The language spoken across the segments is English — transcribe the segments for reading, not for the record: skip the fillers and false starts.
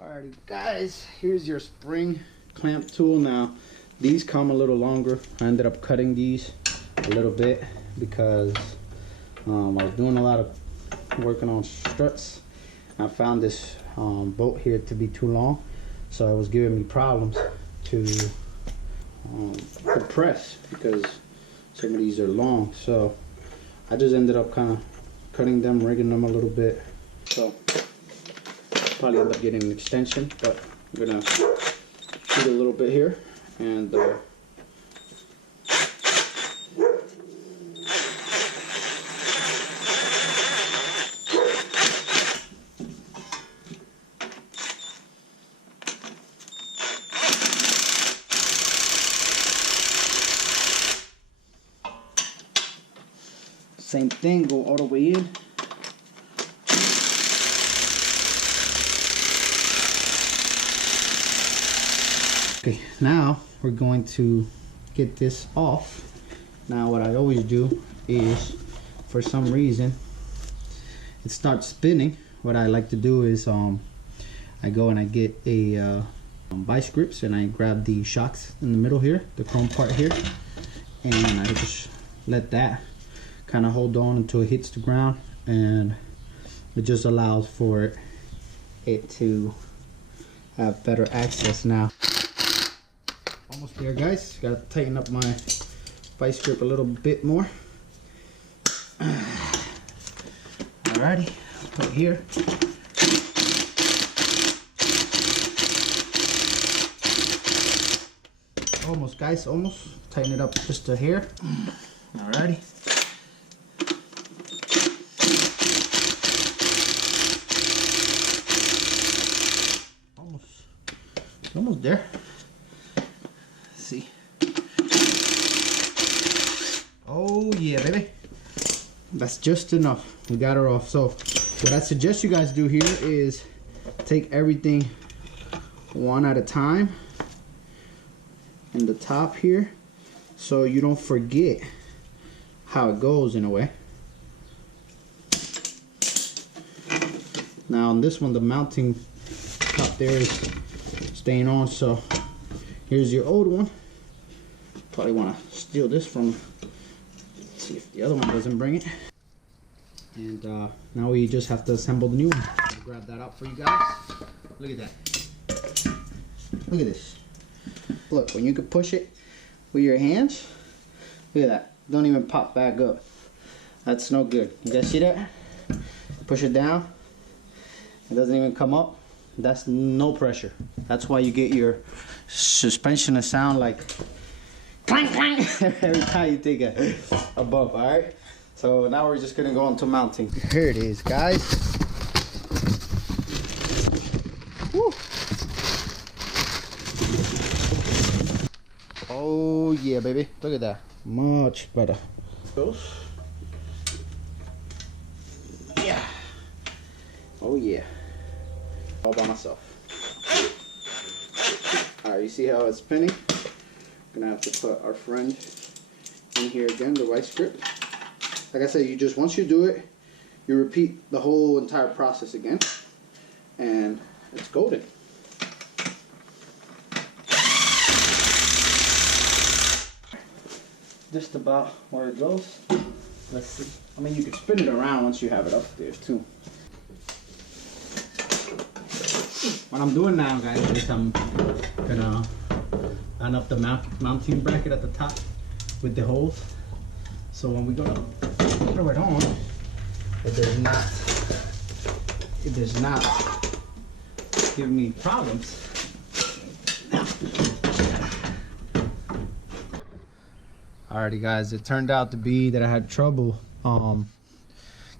Alrighty guys, here's your spring clamp tool. Now these come a little longer. I ended up cutting these a little bit because I was doing a lot of working on struts. I found this bolt here to be too long, so it was giving me problems to press because some of these are long. So I just ended up kind of cutting them, rigging them a little bit. So probably end up getting an extension, but I'm gonna shoot a little bit here and same thing, go all the way in. Okay, now we're going to get this off. Now what I always do is, for some reason, it starts spinning. What I like to do is I go and I get a vice grips and I grab the shocks in the middle here, the chrome part here, and I just let that kind of hold on until it hits the ground, and it just allows for it to have better access. Now almost there guys, gotta tighten up my vice grip a little bit more. Alrighty, put it here. Almost guys, almost. Tighten it up just a hair. Alrighty. Almost there. Let's see. Oh yeah, baby. That's just enough. We got her off. So what I suggest you guys do here is take everything one at a time in the top here, so you don't forget how it goes in a way. Now on this one, the mounting top there is staying on, so here's your old one. Probably want to steal this from, see if the other one doesn't bring it. And now we just have to assemble the new one. I'll grab that out for you guys. Look at that. Look at this. Look, when you can push it with your hands, look at that. Don't even pop back up. That's no good. You guys see that? Push it down. It doesn't even come up. That's no pressure. That's why you get your suspension to sound like clank clank every time you take a bump. All right. So now we're just gonna go into mounting. Here it is, guys. Woo. Oh yeah, baby. Look at that. Much better. Yeah. Oh yeah. All by myself. Alright, you see how it's spinning? Gonna have to put our friend in here again, the vice grip. Like I said, you just, once you do it, you repeat the whole entire process again, and it's golden. Just about where it goes. Let's see. I mean, you can spin it around once you have it up there too. What I'm doing now, guys, is I'm gonna line up the mounting bracket at the top with the holes. So when we go to throw it on, it does not give me problems. Alrighty guys, it turned out to be that I had trouble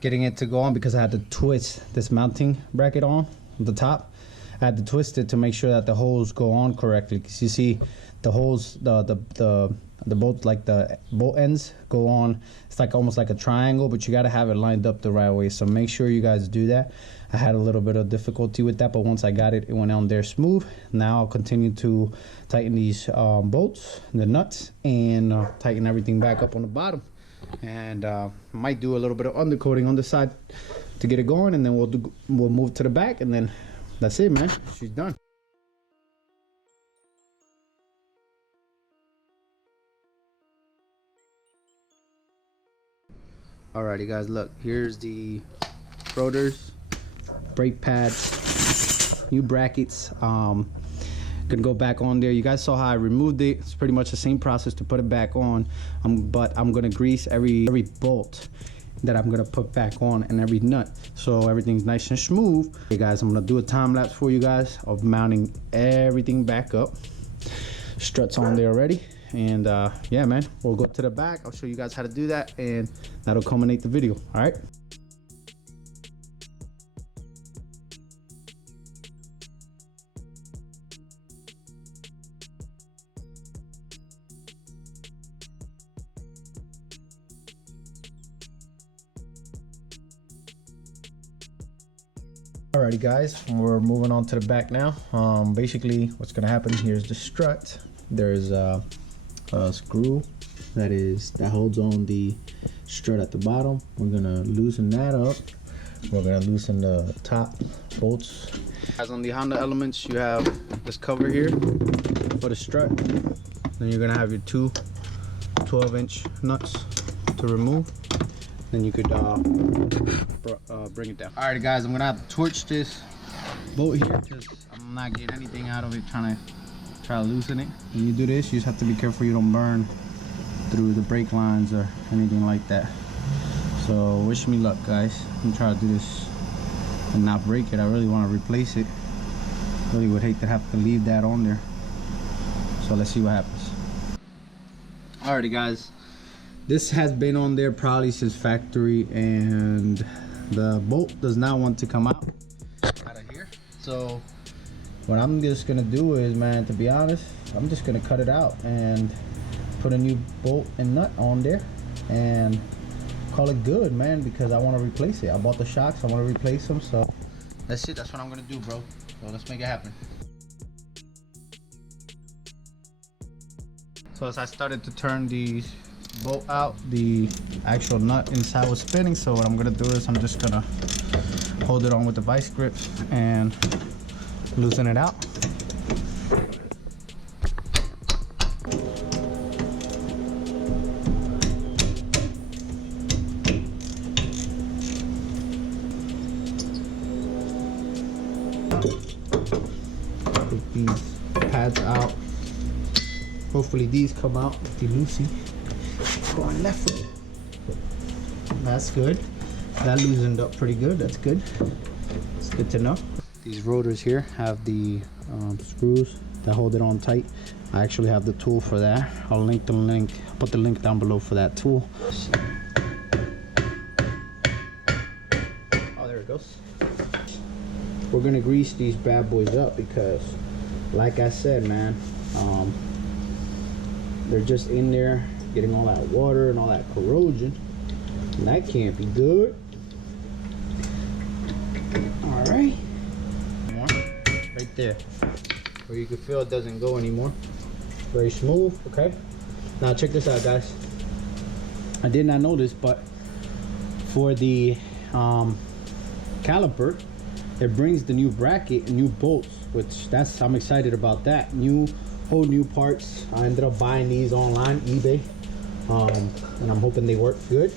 getting it to go on because I had to twist this mounting bracket on the top. I had to twist it to make sure that the holes go on correctly, because you see the holes, the bolt, like the bolt ends go on. It's like almost like a triangle, but you got to have it lined up the right way. So make sure you guys do that. I had a little bit of difficulty with that, but once I got it, it went on there smooth. Now I'll continue to tighten these bolts, the nuts, and tighten everything back up on the bottom. And might do a little bit of undercoating on the side to get it going, and then we'll move to the back, and then that's it, man. She's done. Alrighty guys, look, here's the rotors, brake pads, new brackets. Gonna go back on there. You guys saw how I removed it. It's pretty much the same process to put it back on, but I'm gonna grease every bolt that I'm gonna put back on and every nut, so everything's nice and smooth. Hey guys, I'm gonna do a time lapse for you guys of mounting everything back up. Struts on there already, and yeah man, we'll go to the back. I'll show you guys how to do that, and that'll culminate the video. All right. Alrighty guys, we're moving on to the back now. Basically what's gonna happen, here's the strut. There's a screw that holds on the strut at the bottom. We're gonna loosen that up. We're gonna loosen the top bolts. As on the Honda Elements, you have this cover here for the strut. Then you're gonna have your two 12-inch nuts to remove. Then you could bring it down. Alright guys, I'm gonna have to torch this bolt here because I'm not getting anything out of it, trying to loosen it. When you do this, you just have to be careful you don't burn through the brake lines or anything like that. So wish me luck guys. I'm trying to do this and not break it. I really want to replace it. Really would hate to have to leave that on there. So let's see what happens. Alrighty guys, this has been on there probably since factory, and the bolt does not want to come out of here. So what I'm just gonna do is, man, to be honest, I'm just gonna cut it out and put a new bolt and nut on there and call it good, man, because I want to replace it. I bought the shocks, I want to replace them, so that's it. That's what I'm gonna do, bro. So let's make it happen. So as I started to turn the bolt out, the actual nut inside was spinning. So what I'm gonna do is I'm just gonna hold it on with the vice grips and loosen it out. Take these pads out. Hopefully these come out. The loosey going left foot. That's good. That loosened up pretty good. That's good. It's good to know. These rotors here have the screws that hold it on tight. I actually have the tool for that. I'll put the link down below for that tool. Oh, there it goes. We're gonna grease these bad boys up because, like I said, man, they're just in there getting all that water and all that corrosion, and that can't be good. All right, right there where you can feel it doesn't go anymore. Very smooth. Okay, now check this out guys. I did not know this, but for the caliper, it brings the new bracket and new bolts, which I'm excited about that. Whole new parts. I ended up buying these online, eBay, and I'm hoping they work good.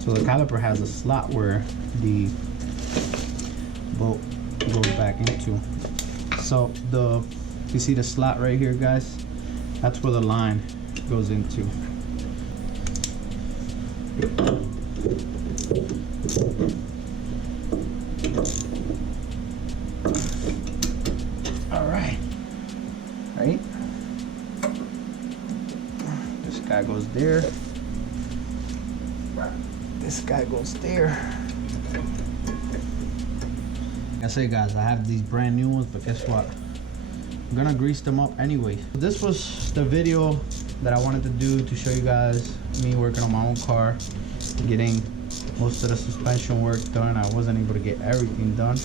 So the caliper has a slot where the bolt goes back into. So you see the slot right here, guys? That's where the line goes into. All right. Right. This guy goes there. This guy goes there. Like I say, guys, I have these brand new ones, but guess what? I'm gonna grease them up anyway. This was the video that I wanted to do to show you guys me working on my own car, getting most of the suspension work done. I wasn't able to get everything done,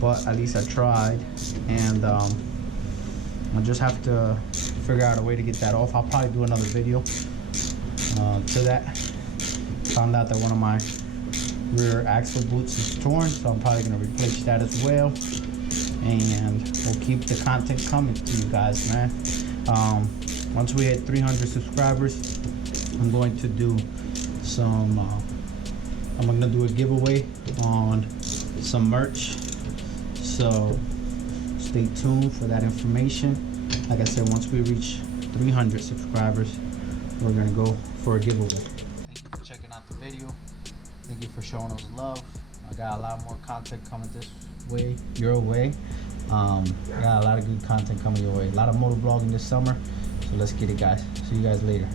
but at least I tried, and I just have to figure out a way to get that off. I'll probably do another video to that, found out that one of my rear axle boots is torn, so I'm probably gonna replace that as well. And we'll keep the content coming to you guys, man. Once we hit 300 subscribers, I'm going to do some I'm gonna do a giveaway on some merch, so stay tuned for that information. Like I said, once we reach 300 subscribers, we're gonna go for a giveaway. Thank you for checking out the video. Thank you for showing us love. I got a lot more content coming this way, your way. Got a lot of good content coming your way. A lot of motor vlogging this summer. So let's get it, guys. See you guys later.